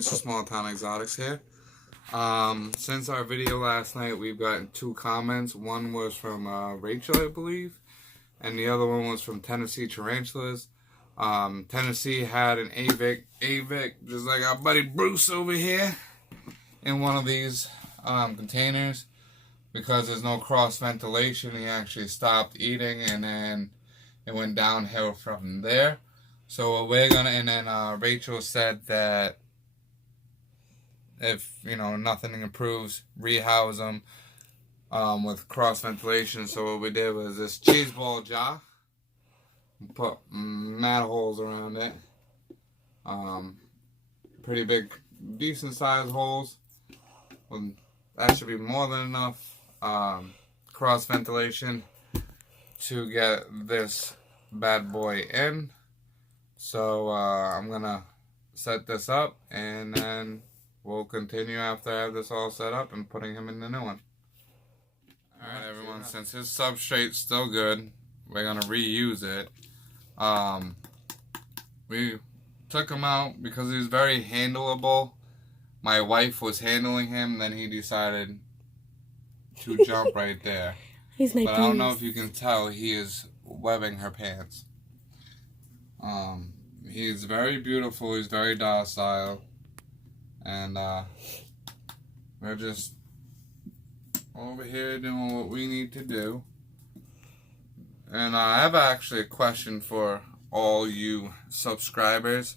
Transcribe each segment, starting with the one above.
Mr. Small Town Exotics here. Since our video last night, we've gotten 2 comments. One was from Rachel, I believe, and the other one was from Tennessee Tarantulas. Tennessee had an Avic, just like our buddy Bruce over here, in one of these containers. Because there's no cross ventilation, he actually stopped eating, and then it went downhill from there. So what we're gonna, and then Rachel said that if nothing improves, rehouse them with cross ventilation. So what we did was this cheese ball jar, put mad holes around it, pretty big, decent sized holes. That should be more than enough cross ventilation to get this bad boy in. So I'm gonna set this up, and then we'll continue after I have this all set up and putting him in the new one. Alright everyone, since his substrate's still good, we're gonna reuse it. We took him out because he was very handleable. My wife was handling him, then he decided to jump right there. He's my But I don't know if you can tell, he is webbing her pants. He's very beautiful, he's very docile, and we're just over here doing what we need to do. And I have actually a question for all you subscribers.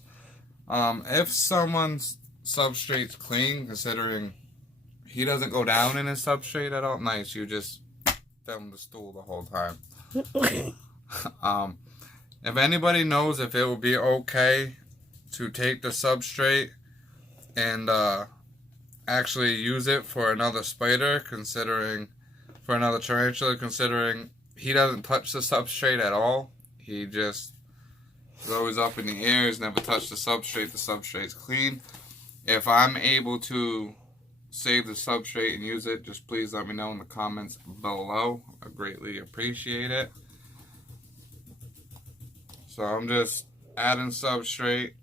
If someone's substrate's clean, considering he doesn't go down in his substrate at all, nice, you just film the stool the whole time. If anybody knows if it would be okay to take the substrate and actually use it for another spider, for another tarantula, considering he doesn't touch the substrate at all. He just is always up in the air, he's never touched the substrate's clean. If I'm able to save the substrate and use it, just please let me know in the comments below. I greatly appreciate it. So I'm just adding substrate,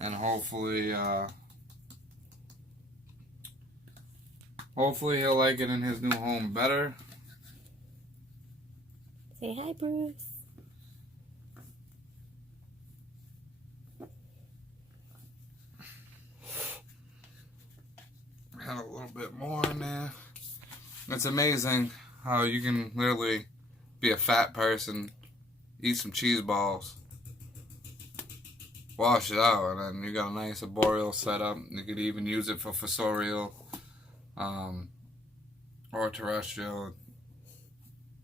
and hopefully he'll like it in his new home better. Say hi, Bruce. Add a little bit more in there. It's amazing how you can literally be a fat person, eat some cheese balls, wash it out, and then you got a nice arboreal setup. You could even use it for fossorial or terrestrial.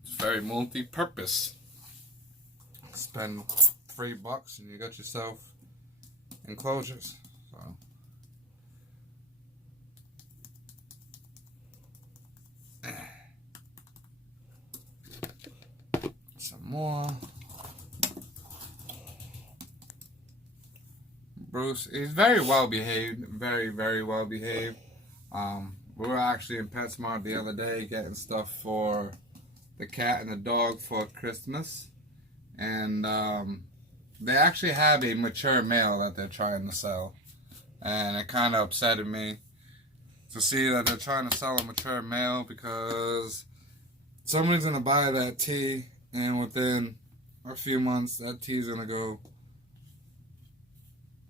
It's very multi-purpose. Spend $3 and you got yourself enclosures. So some more. Bruce, he's very well behaved, very well behaved. We were actually in PetSmart the other day getting stuff for the cat and the dog for Christmas, and they actually have a mature male that they're trying to sell, and it kind of upsetted me to see that they're trying to sell a mature male, because somebody's gonna buy that tea, and within a few months that tea's gonna go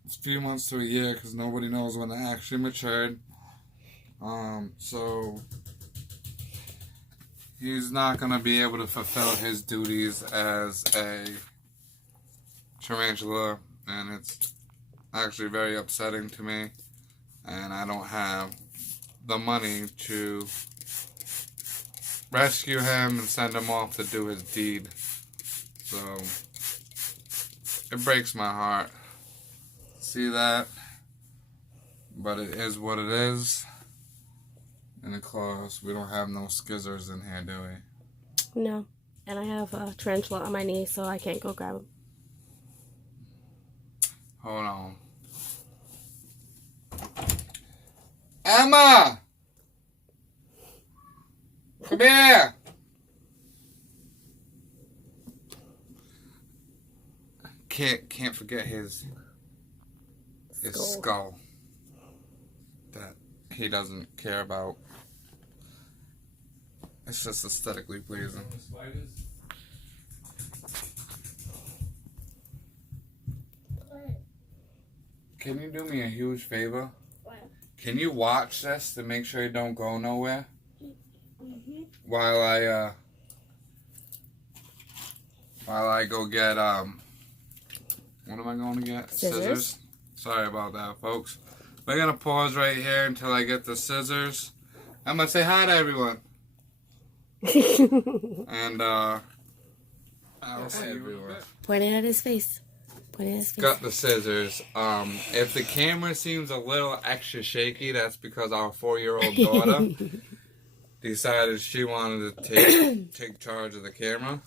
a few months to a year, because nobody knows when it actually matured. So he's not going to be able to fulfill his duties as a tarantula, and it's actually very upsetting to me, and I don't have the money to rescue him and send him off to do his deed. So it breaks my heart to see that, but it is what it is. And of course, we don't have no skizzers in here, do we? No. And I have a tarantula on my knee, so I can't go grab him. Hold on. Emma! Come here! Can't forget his his skull that he doesn't care about. It's just aesthetically pleasing. Can you do me a huge favor? What? Can you watch this to make sure you don't go nowhere? Mm-hmm. While I go get what am I going to get? Scissors. Sorry about that, folks. We're gonna pause right here until I get the scissors. I'm gonna say hi to everyone. And I'll see you in a bit. Pointing at his face. Pointing at his face. Got the scissors. If the camera seems a little extra shaky, that's because our 4-year-old daughter decided she wanted to take charge of the camera.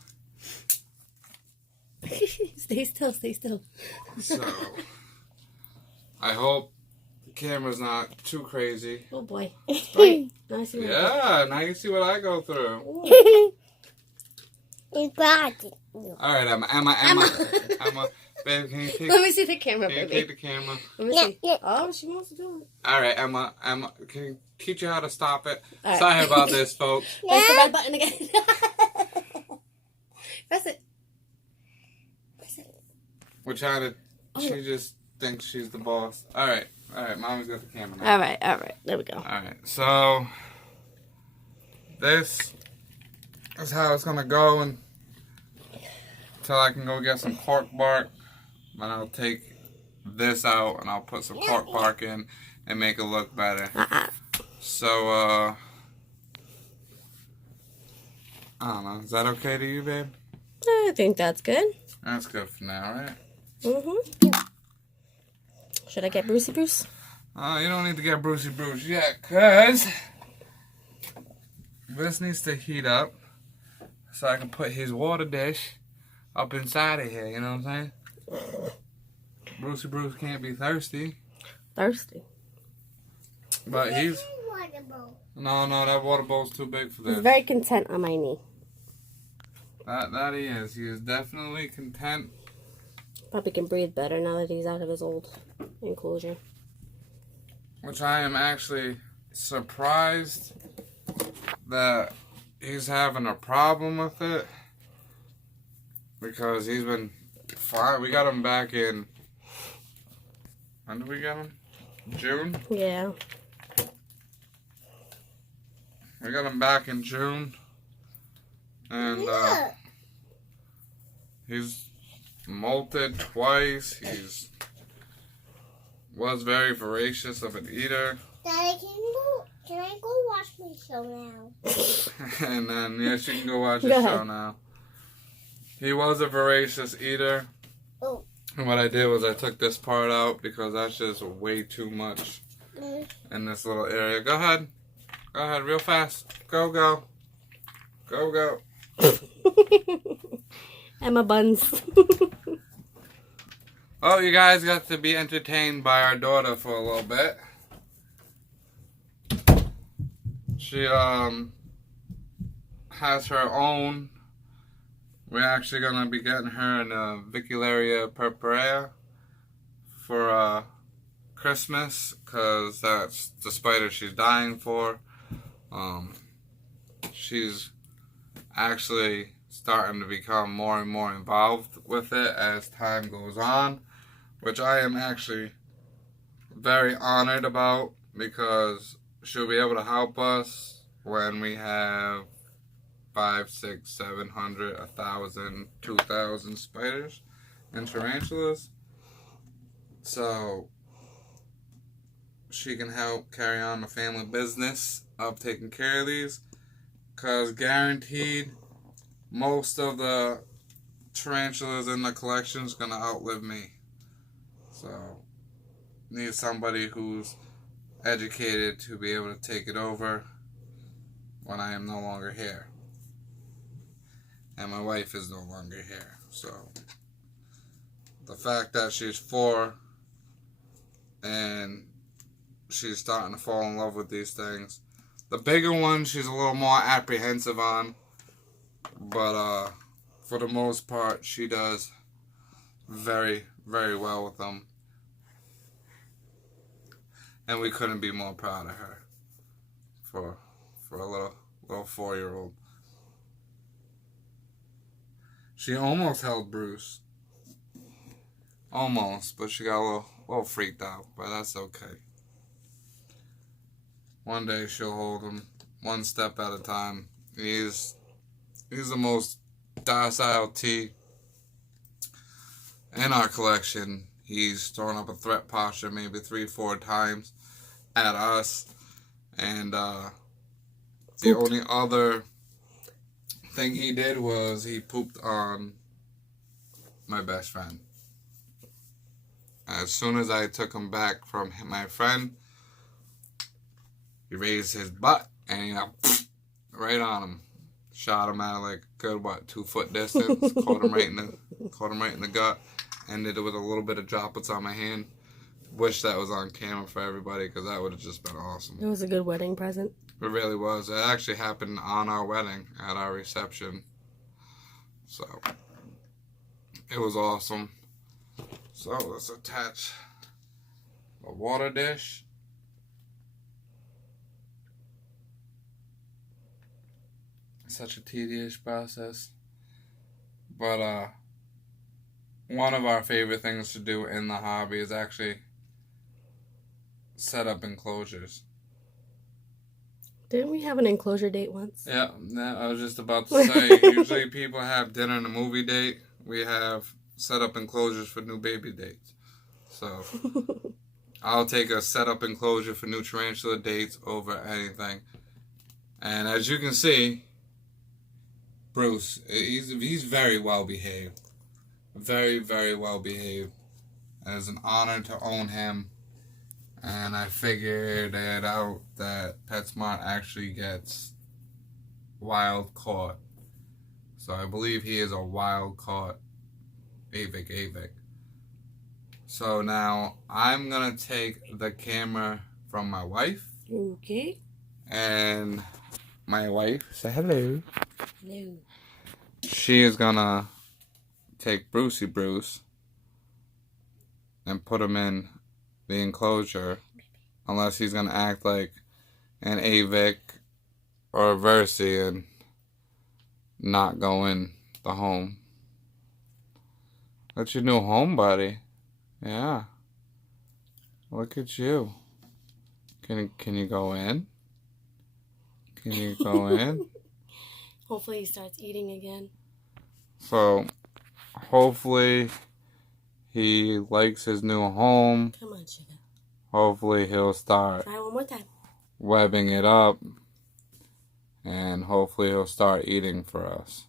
Stay still, stay still. So I hope the camera's not too crazy. Oh boy. Right. Now I see what Yeah, now you see what I go through. You got it. Alright, Emma, babe, can you take, Let me see the camera, can you baby. take the camera? Let me see. Oh, she wants to do it. Alright, Emma, can you teach you how to stop it? All right. Sorry about this, folks. Press the red button again. Press it. Press it. We're trying to, she just thinks she's the boss. Alright, mommy's got the camera now. All right. There we go. Alright, so this is how it's gonna go until I can go get some cork bark. Then I'll take this out and I'll put some cork bark in and make it look better. So, I don't know. Is that okay to you, babe? I think that's good. That's good for now, right? Mm-hmm. Should I get Brucey Bruce? You don't need to get Brucey Bruce yet, because this needs to heat up so I can put his water dish up inside of here, you know what I'm saying? Brucey Bruce can't be thirsty. Thirsty. But he's... No, that water bowl's too big for this. He's very content on my knee. That he is. He is definitely content. Probably can breathe better now that he's out of his old enclosure. Which I am actually surprised that he's having a problem with it. Because he's been fine. We got him back in... When did we get him? June? Yeah. We got him back in June. And he's molted twice. He's was very voracious of an eater. Daddy, can I go watch my show now? And then, yes, you can go watch Go your ahead. show now. He was a voracious eater. Oh. And what I did was I took this part out because that's just way too much in this little area. Go ahead. Go ahead, real fast. Go. Go. Emma Buns. Oh, you guys got to be entertained by our daughter for a little bit. She has her own. We're actually gonna be getting her an Vicularia purpurea for Christmas, cause that's the spider she's dying for. She's actually starting to become more and more involved with it as time goes on, which I am actually very honored about, because she'll be able to help us when we have 500, 600, 700, 1,000, 2,000 spiders and tarantulas. So she can help carry on the family business of taking care of these, because guaranteed most of the tarantulas in the collection is going to outlive me. So need somebody who's educated to be able to take it over when I am no longer here. And my wife is no longer here. So the fact that she's 4 and she's starting to fall in love with these things. The bigger one she's a little more apprehensive on. But for the most part she does very, very well with them. And we couldn't be more proud of her for a little 4-year-old. She almost held Bruce. Almost, but she got a little freaked out, but that's okay. One day she'll hold him one step at a time. He's the most docile T in our collection. He's thrown up a threat posture maybe 3-4 times at us. And the only other thing he did was he pooped on my best friend. As soon as I took him back from my friend, he raised his butt and he got right on him. Shot him at like good 2-foot distance. caught him right in the gut. Ended it with a little bit of droplets on my hand. Wish that was on camera for everybody because that would have just been awesome. It was a good wedding present. It really was. It actually happened on our wedding at our reception. So it was awesome. So let's attach a water dish. Such a tedious process. But one of our favorite things to do in the hobby is actually set up enclosures. Didn't we have an enclosure date once? Yeah, I was just about to say, usually people have dinner and a movie date. We have set up enclosures for new baby dates. So I'll take a set up enclosure for new tarantula dates over anything. And as you can see, Bruce, he's very well behaved. Very, very well behaved. And it's an honor to own him. And I figured it out that PetSmart actually gets wild caught. So I believe he is a wild caught Avic Avic. So now I'm going to take the camera from my wife. Okay. And my wife, say hello. Hello. She is going to take Brucey Bruce and put him in the enclosure, unless he's going to act like an Avic or a Versi and not go in the home. That's your new home, buddy. Yeah. Look at you. Can you go in? Can you go in? Hopefully he starts eating again. So, hopefully he likes his new home. Come on, sugar. Hopefully he'll start Try one more time. webbing it up. And hopefully he'll start eating for us.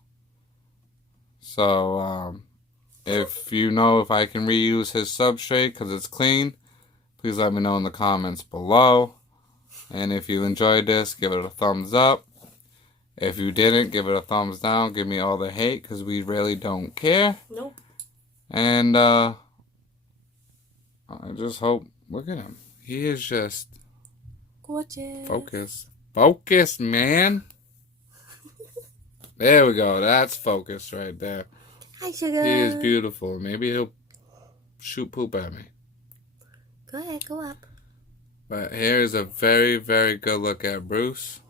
So, if you know if I can reuse his substrate because it's clean, please let me know in the comments below. And if you enjoyed this, give it a thumbs up. If you didn't, give it a thumbs down. Give me all the hate because we really don't care. Nope. And I just hope, look at him. He is just gorgeous. Focus. Focus, man. There we go. That's focus right there. Hi, sugar. He is beautiful. Maybe he'll shoot poop at me. Go ahead, go up. But here's a very, very good look at Bruce.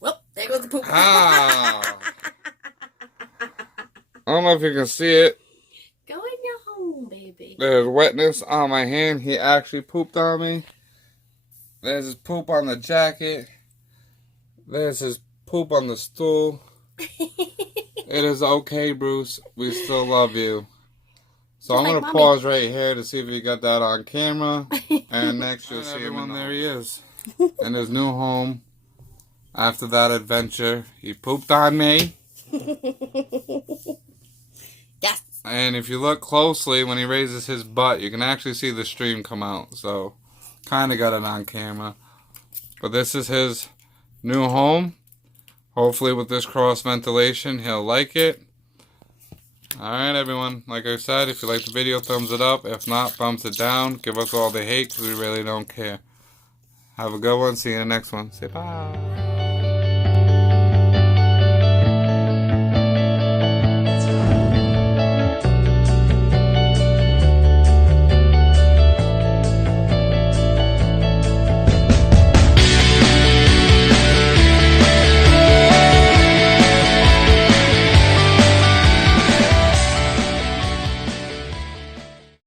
Well, there goes the poop. Ah! I don't know if you can see it. Go in your home, baby. There's wetness on my hand. He actually pooped on me. There's his poop on the jacket. There's his poop on the stool. It is okay, Bruce. We still love you. So Just I'm like going to Mommy. pause right here to see if you got that on camera. And next you'll see him. There he is. In his new home. After that adventure, he pooped on me. Yes. And if you look closely, when he raises his butt, you can actually see the stream come out. So, kind of got it on camera. But this is his new home. Hopefully with this cross ventilation, he'll like it. Alright, everyone. Like I said, if you like the video, thumbs it up. If not, thumbs it down. Give us all the hate because we really don't care. Have a good one. See you in the next one. Say bye.